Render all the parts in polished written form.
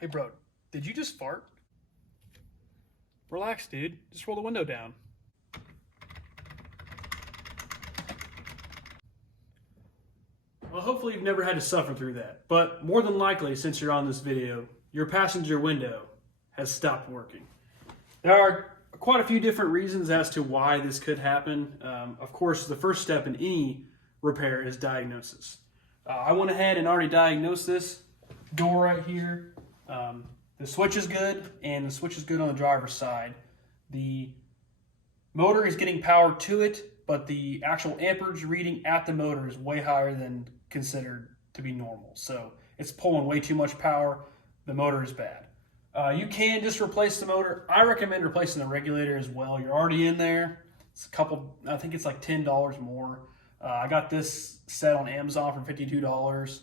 Hey bro, did you just fart? Relax, dude. Just roll the window down. Well, hopefully you've never had to suffer through that. But more than likely, since you're on this video, your passenger window has stopped working. There are quite a few different reasons as to why this could happen. Of course, the first step in any repair is diagnosis. I went ahead and already diagnosed this door right here. The switch is good, and the switch is good on the driver's side. The motor is getting power to it, but the actual amperage reading at the motor is way higher than considered to be normal. So it's pulling way too much power. The motor is bad. You can just replace the motor. I recommend replacing the regulator as well. You're already in there. It's I think it's like $10 more. I got this set on Amazon for $52.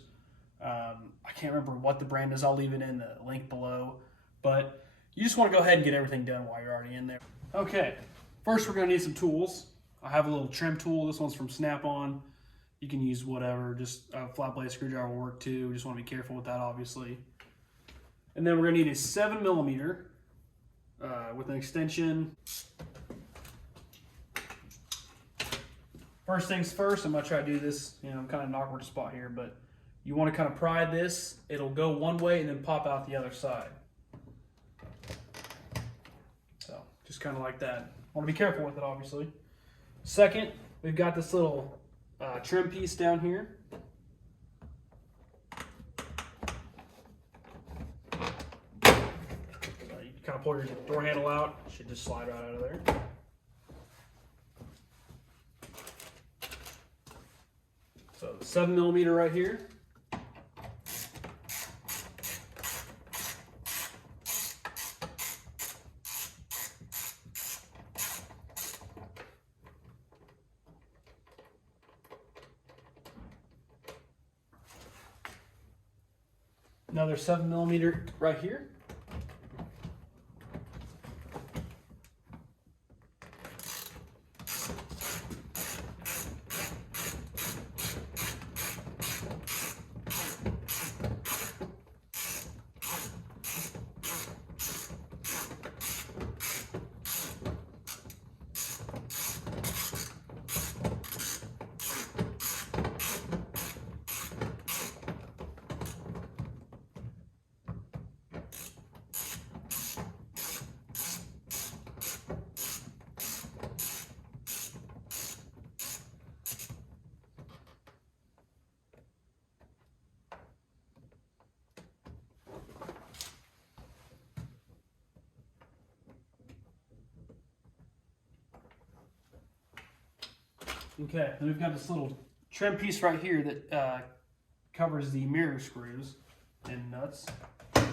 I can't remember what the brand is. I'll leave it in the link below. But you just want to go ahead and get everything done while you're already in there. Okay, first we're going to need some tools. I have a little trim tool. This one's from Snap-on. You can use whatever. Just a flat blade screwdriver will work too. Just want to be careful with that, obviously. And then we're going to need a 7mm with an extension. First things first, I'm going to try to do this. I'm kind of in an awkward spot here, but you want to kind of pry this. It'll go one way and then pop out the other side. So just kind of like that. Want to be careful with it, obviously. Second, we've got this little trim piece down here. You kind of pull your door handle out. It should just slide right out of there. So 7mm right here. Another 7mm right here. Okay, then we've got this little trim piece right here that covers the mirror screws and nuts. So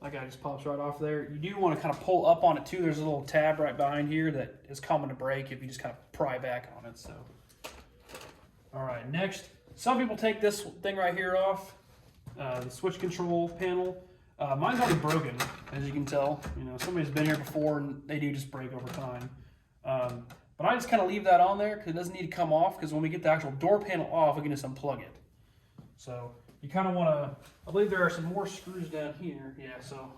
that guy just pops right off there. You do want to kind of pull up on it too. There's a little tab right behind here that is common to break if you just kind of pry back on it. So, all right, next, some people take this thing right here off, the switch control panel. Mine's already broken, as you can tell. Somebody's been here before and they do just break over time. But I just kind of leave that on there because it doesn't need to come off, because when we get the actual door panel off, we can just unplug it. So you kind of want to, I believe there are some more screws down here. Yeah, so.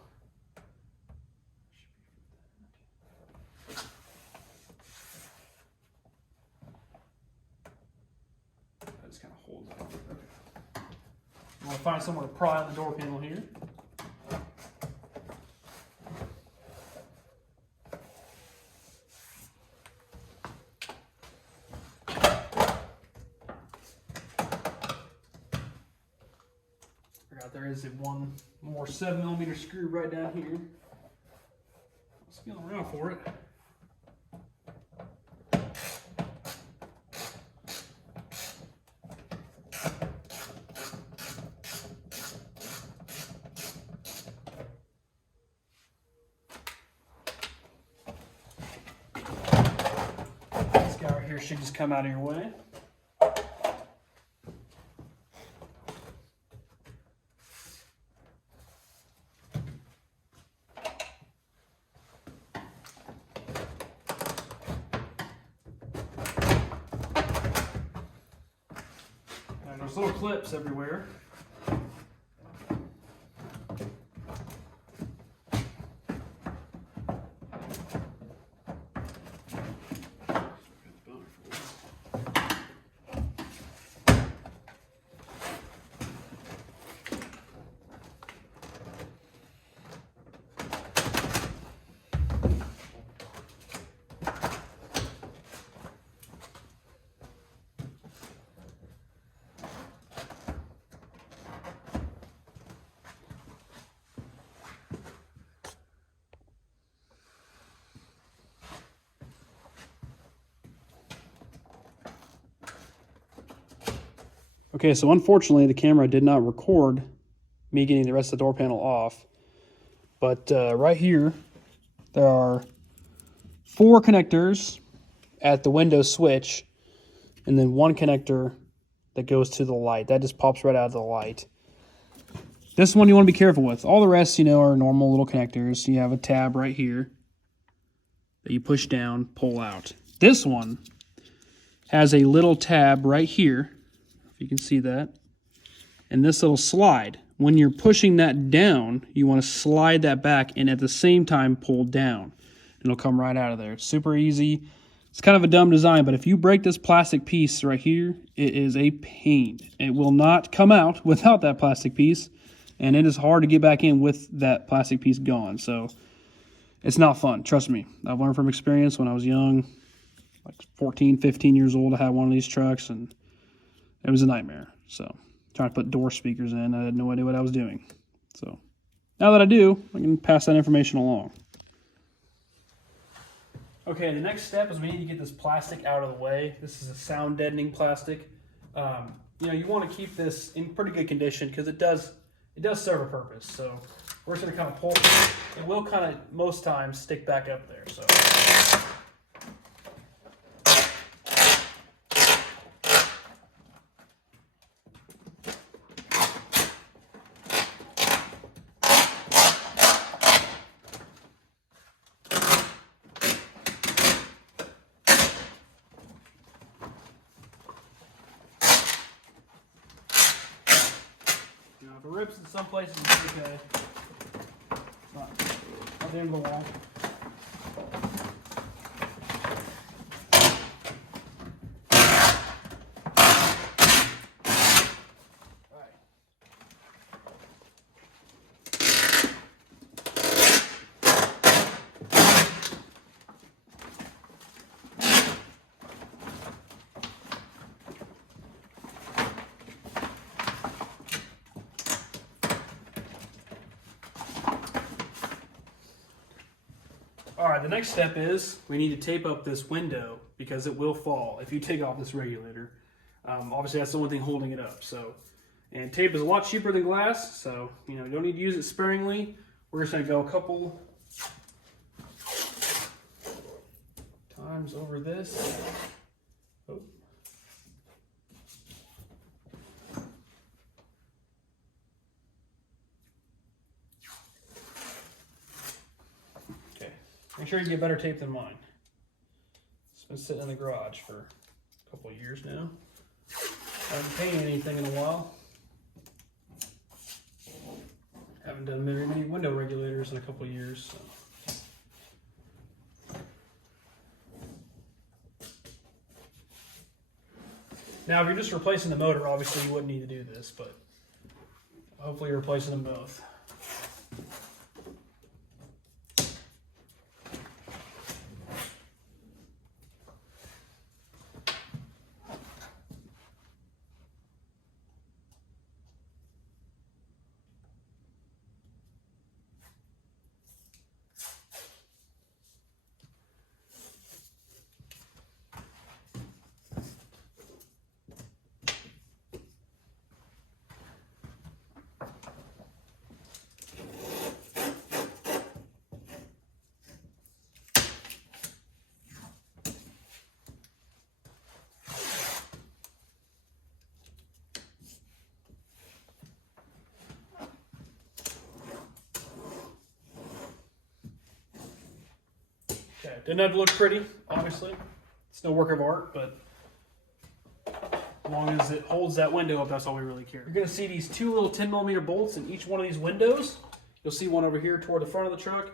That just kind of holds it. Okay. You want to find somewhere to pry on the door panel here. There is one more 7mm screw right down here. Let's feel around for it. This guy right here should just come out of your way. there's little clips everywhere. Okay, so unfortunately the camera did not record me getting the rest of the door panel off. But right here, there are 4 connectors at the window switch, and then 1 connector that goes to the light. That just pops right out of the light. This one you want to be careful with. All the rest, you know, are normal little connectors. You have a tab right here that you push down, pull out. This one has a little tab right here, if you can see that, and this little slide. When you're pushing that down, you want to slide that back and at the same time pull down. It'll come right out of there. It's super easy. It's kind of a dumb design, but if you break this plastic piece right here, it is a pain. It will not come out without that plastic piece, and it is hard to get back in with that plastic piece gone. So it's not fun, trust me. I've learned from experience. When I was young, like 14, 15 years old, I had one of these trucks, and it was a nightmare. So trying to put door speakers in, I had no idea what I was doing. So now that I do, I can pass that information along. Okay, the next step is we need to get this plastic out of the way. This is a sound deadening plastic. You know, you want to keep this in pretty good condition because it does serve a purpose. So we're just going to kind of pull. It will kind of most times stick back up there. So. You know, if it rips in some places, it's okay. It's not the end of the wall. All right, the next step is we need to tape up this window because it will fall if you take off this regulator. Obviously, that's the only thing holding it up. So, and tape is a lot cheaper than glass, so you know you don't need to use it sparingly. We're just going to go a couple times over this. Oh. Make sure you get better tape than mine. It's been sitting in the garage for a couple of years now. I haven't painted anything in a while. Haven't done very many window regulators in a couple of years. So. Now, if you're just replacing the motor, obviously you wouldn't need to do this, but hopefully you're replacing them both. Okay, didn't have to look pretty, obviously. It's no work of art, but As long as it holds that window up, that's all we really care. You're going to see these two little 10mm bolts in each one of these windows. You'll see one over here toward the front of the truck.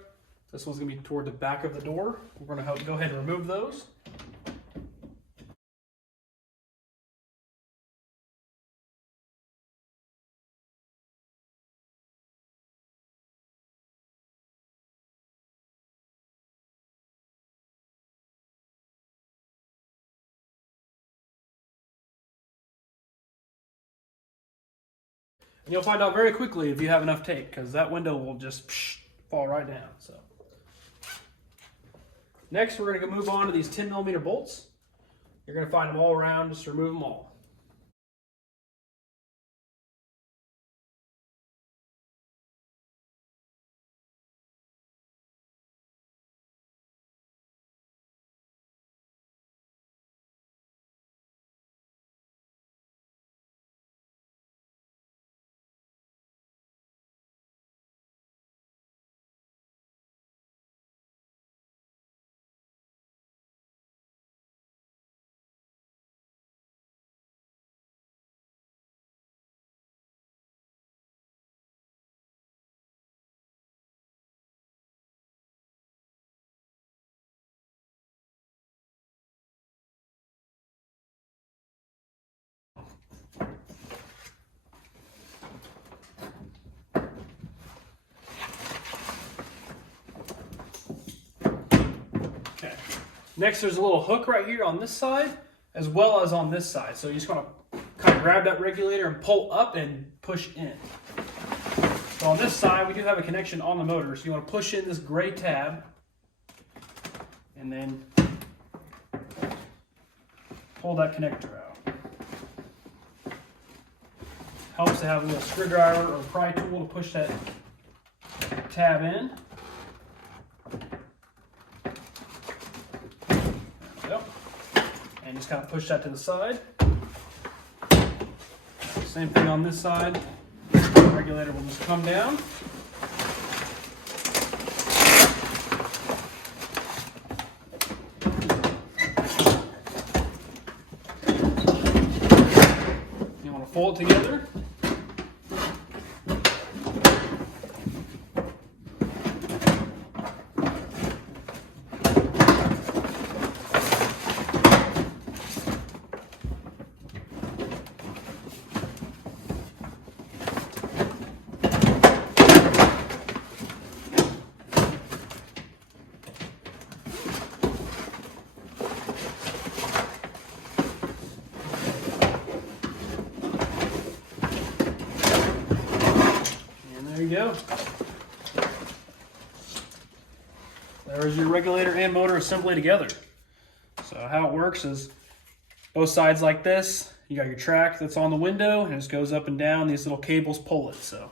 This one's going to be toward the back of the door. We're going to go ahead and remove those. And you'll find out very quickly if you have enough tape, because that window will just fall right down. So next, we're going to move on to these 10mm bolts. You're going to find them all around. Just remove them all. Okay. Next, there's a little hook right here on this side, as well as on this side. So you just want to kind of grab that regulator and pull up and push in. So on this side, we do have a connection on the motor. So you want to push in this gray tab, and then pull that connector out. Helps to have a little screwdriver or pry tool to push that tab in. And just kind of push that to the side. Same thing on this side. The regulator will just come down. You want to fold it together. There you go. There's your regulator and motor assembly together. So how it works is both sides like this. You got your track that's on the window, and it just goes up and down. These little cables pull it. So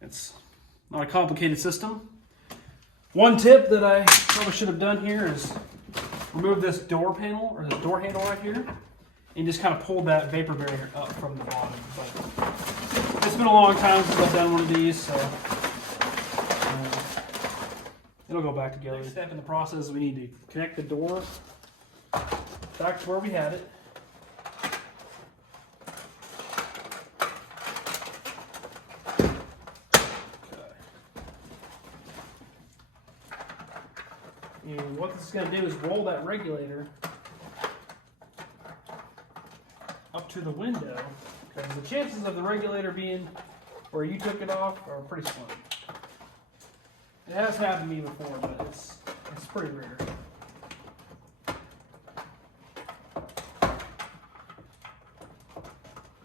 it's not a complicated system. One tip that I probably should have done here is remove this door panel, or this door handle right here, and just kind of pull that vapor barrier up from the bottom. But it's been a long time since I've done one of these, so it'll go back together. Next step in the process is we need to connect the door back to where we had it. And what this is going to do is roll that regulator up to the window, because the chances of the regulator being where you took it off are pretty slim. It has happened to me before, but it's pretty rare.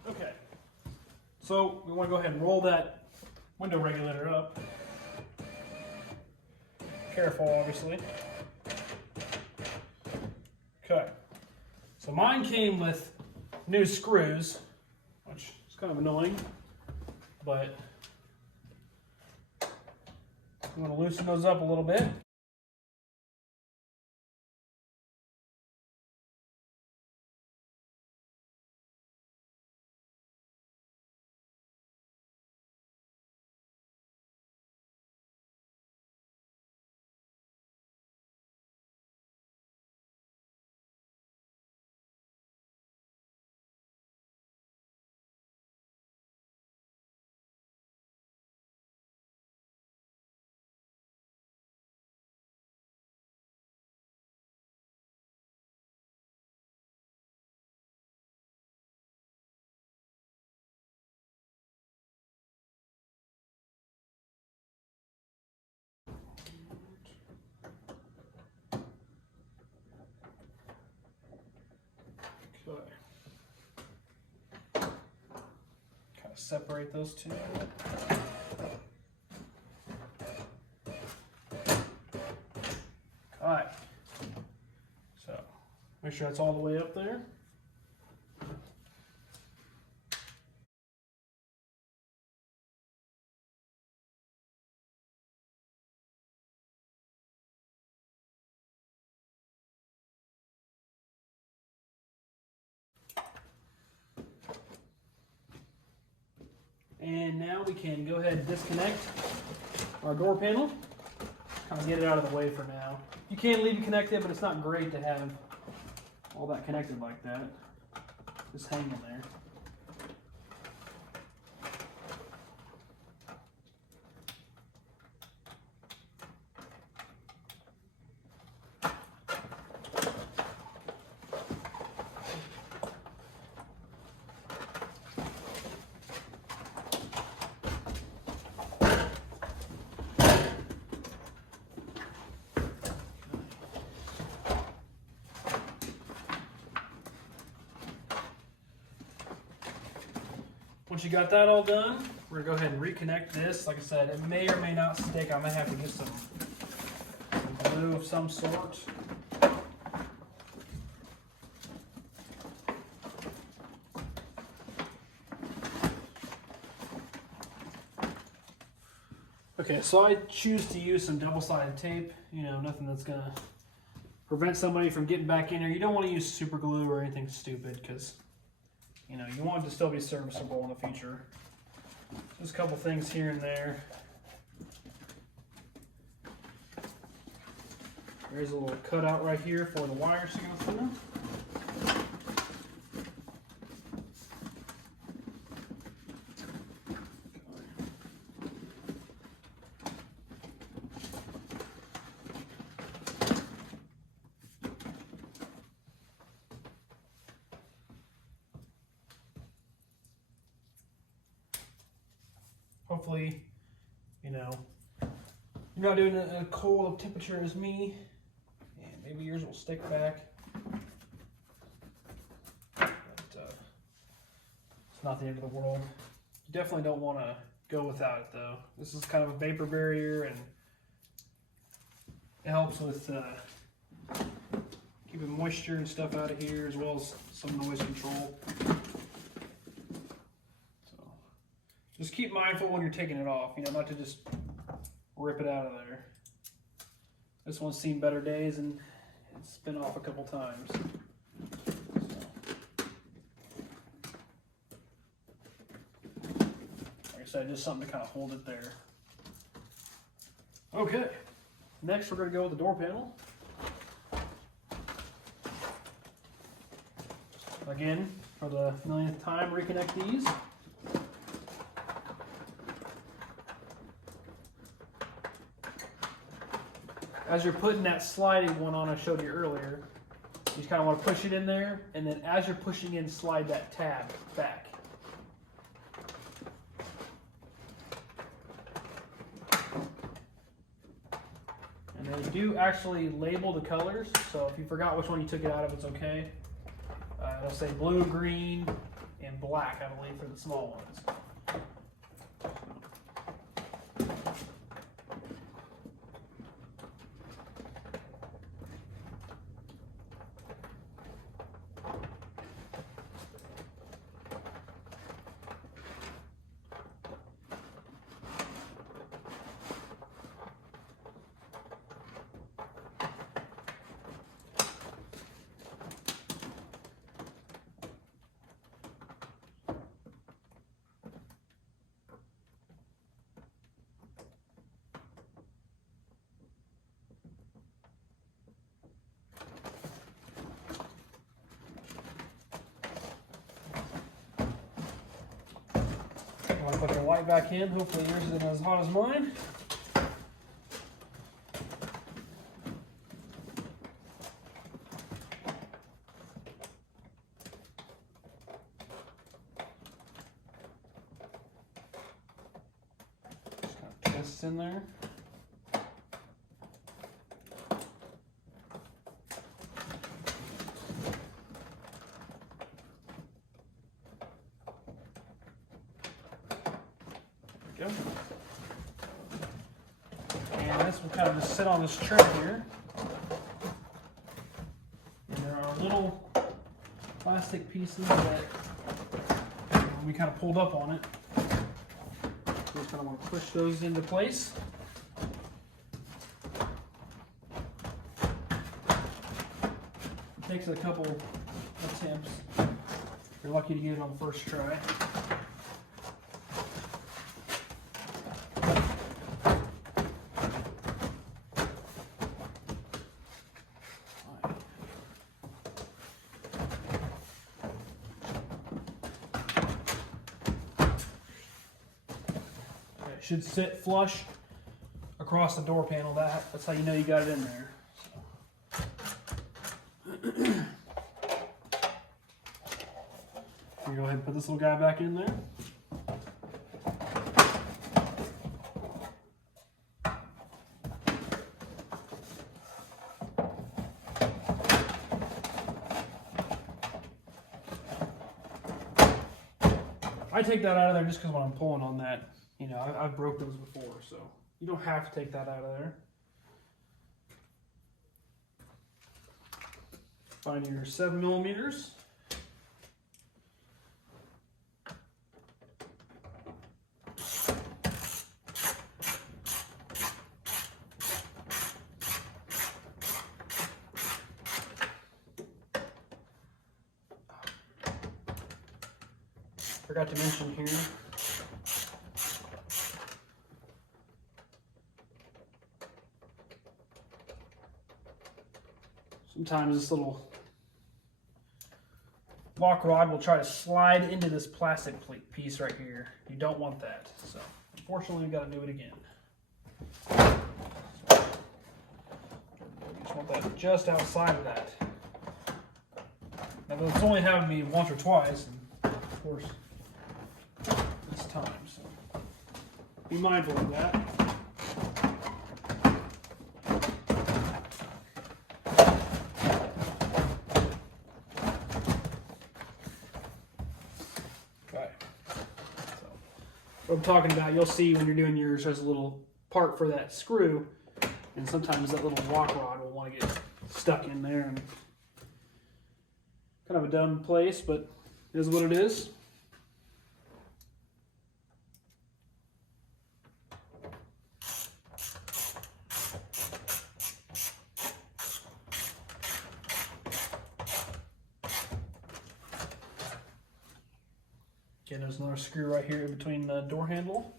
Okay, so we want to go ahead and roll that window regulator up. Careful, obviously. Okay, so mine came with new screws, which is kind of annoying, but I'm going to loosen those up a little bit. separate those two. All right. So make sure that's all the way up there. And now we can go ahead and disconnect our door panel. Kind of get it out of the way for now. You can leave it connected, but it's not great to have all that connected like that. Just hanging there. Once you got that all done, we're gonna go ahead and reconnect this. Like I said, it may or may not stick. I may have to get some glue of some sort. Okay, so I choose to use some double-sided tape. You know, nothing that's gonna prevent somebody from getting back in there. You don't want to use super glue or anything stupid, because you know, you want it to still be serviceable in the future. Just a couple things here and there. There's a little cutout right here for the wires to go through. Hopefully, you know, you're not doing a cold of temperature as me, and maybe yours will stick back. But it's not the end of the world. You definitely don't want to go without it, though. This is kind of a vapor barrier, and it helps with keeping moisture and stuff out of here, as well as some noise control. Just keep mindful when you're taking it off, you know, not to just rip it out of there. This one's seen better days and it's been off a couple times. So, like I said, just something to kind of hold it there. Okay, next we're going to go with the door panel. Again, for the millionth time, reconnect these. As you're putting that sliding one on I showed you earlier, you just kind of want to push it in there, and then as you're pushing in, slide that tab back. And they do actually label the colors, so if you forgot which one you took it out of, it's okay. It'll say blue, green, and black, I believe, for the small ones. I want to put the light back in. Hopefully yours isn't as hot as mine. Just kind of twist in there. this will kind of just sit on this trim here. And there are little plastic pieces that we kind of pulled up on it. So just kind of want to push those into place. It takes a couple attempts. You're lucky to get it on the first try. It should sit flush across the door panel. That's how you know you got it in there. You go ahead and put this little guy back in there. I take that out of there just because when I'm pulling on that, you know, I've broke those before, so you don't have to take that out of there. Find your 7mm. Forgot to mention here, sometimes this little lock rod will try to slide into this plastic piece right here. You don't want that. So unfortunately, we've got to do it again. So, you just want that just outside of that. Now it's only having me once or twice, and of course, this time. So be mindful of that. What I'm talking about, you'll see when you're doing yours, there's a little part for that screw, and sometimes that little lock rod will want to get stuck in there, and kind of a dumb place, but it is what it is. Again, there's another screw right here between the door handle.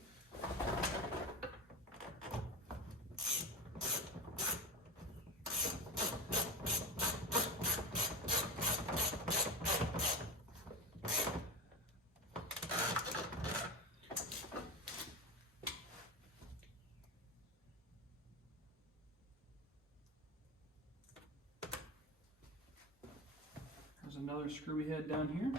There's another screwy head down here.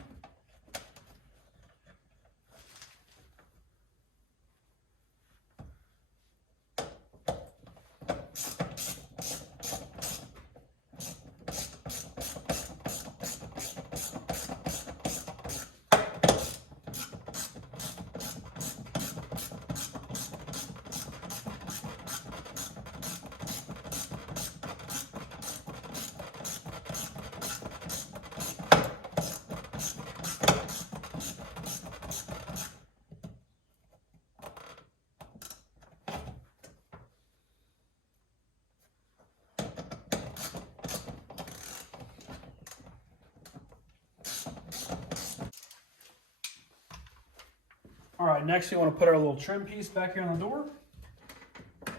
All right, next we want to put our little trim piece back here on the door. Kind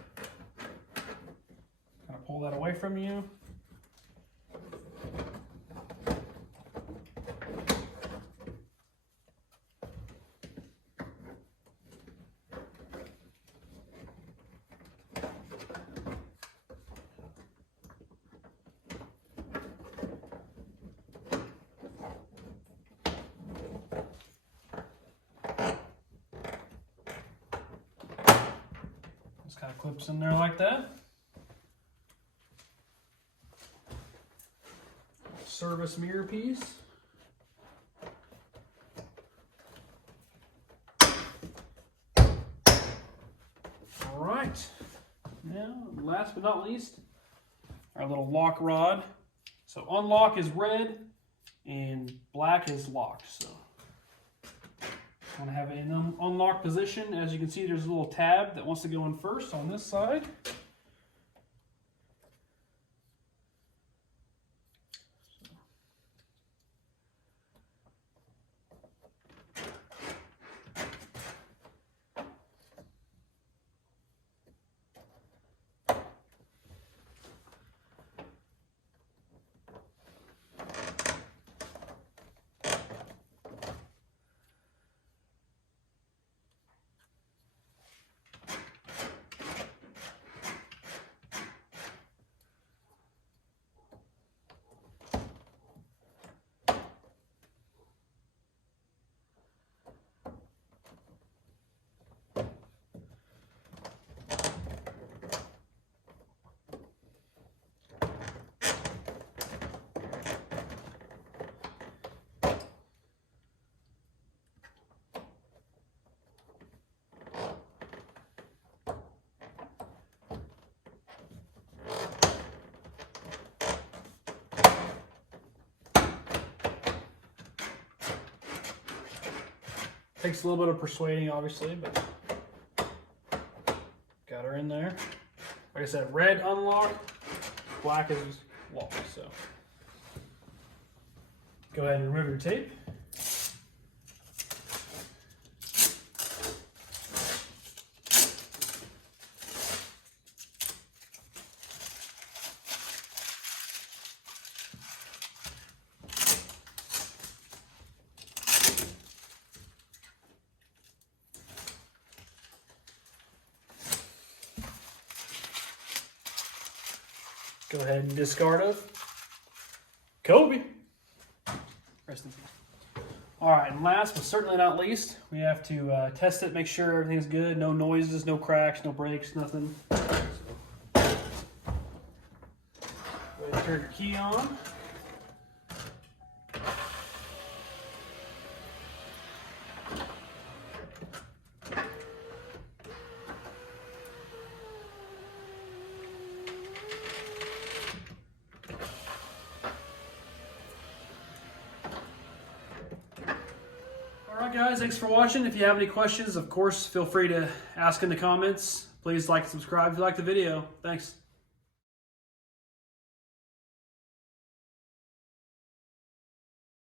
of pull that away from you. Just kind of clips in there like that. Service mirror piece. All right, now but not least, our little lock rod. So unlock is red and black is locked. So I'm going to have it in an unlocked position. As you can see, there's a little tab that wants to go in first on this side. Takes a little bit of persuading, obviously, but got her in there. Like I said, red unlock, black is locked. So go ahead and remove your tape. Go ahead and discard of Kobe. Rest in peace. All right, and last but certainly not least, we have to test it, make sure everything's good, no noises, no cracks, no breaks, nothing. So, go ahead and turn your key on. Alright guys, thanks for watching. If you have any questions, of course, feel free to ask in the comments. Please like and subscribe if you like the video. Thanks.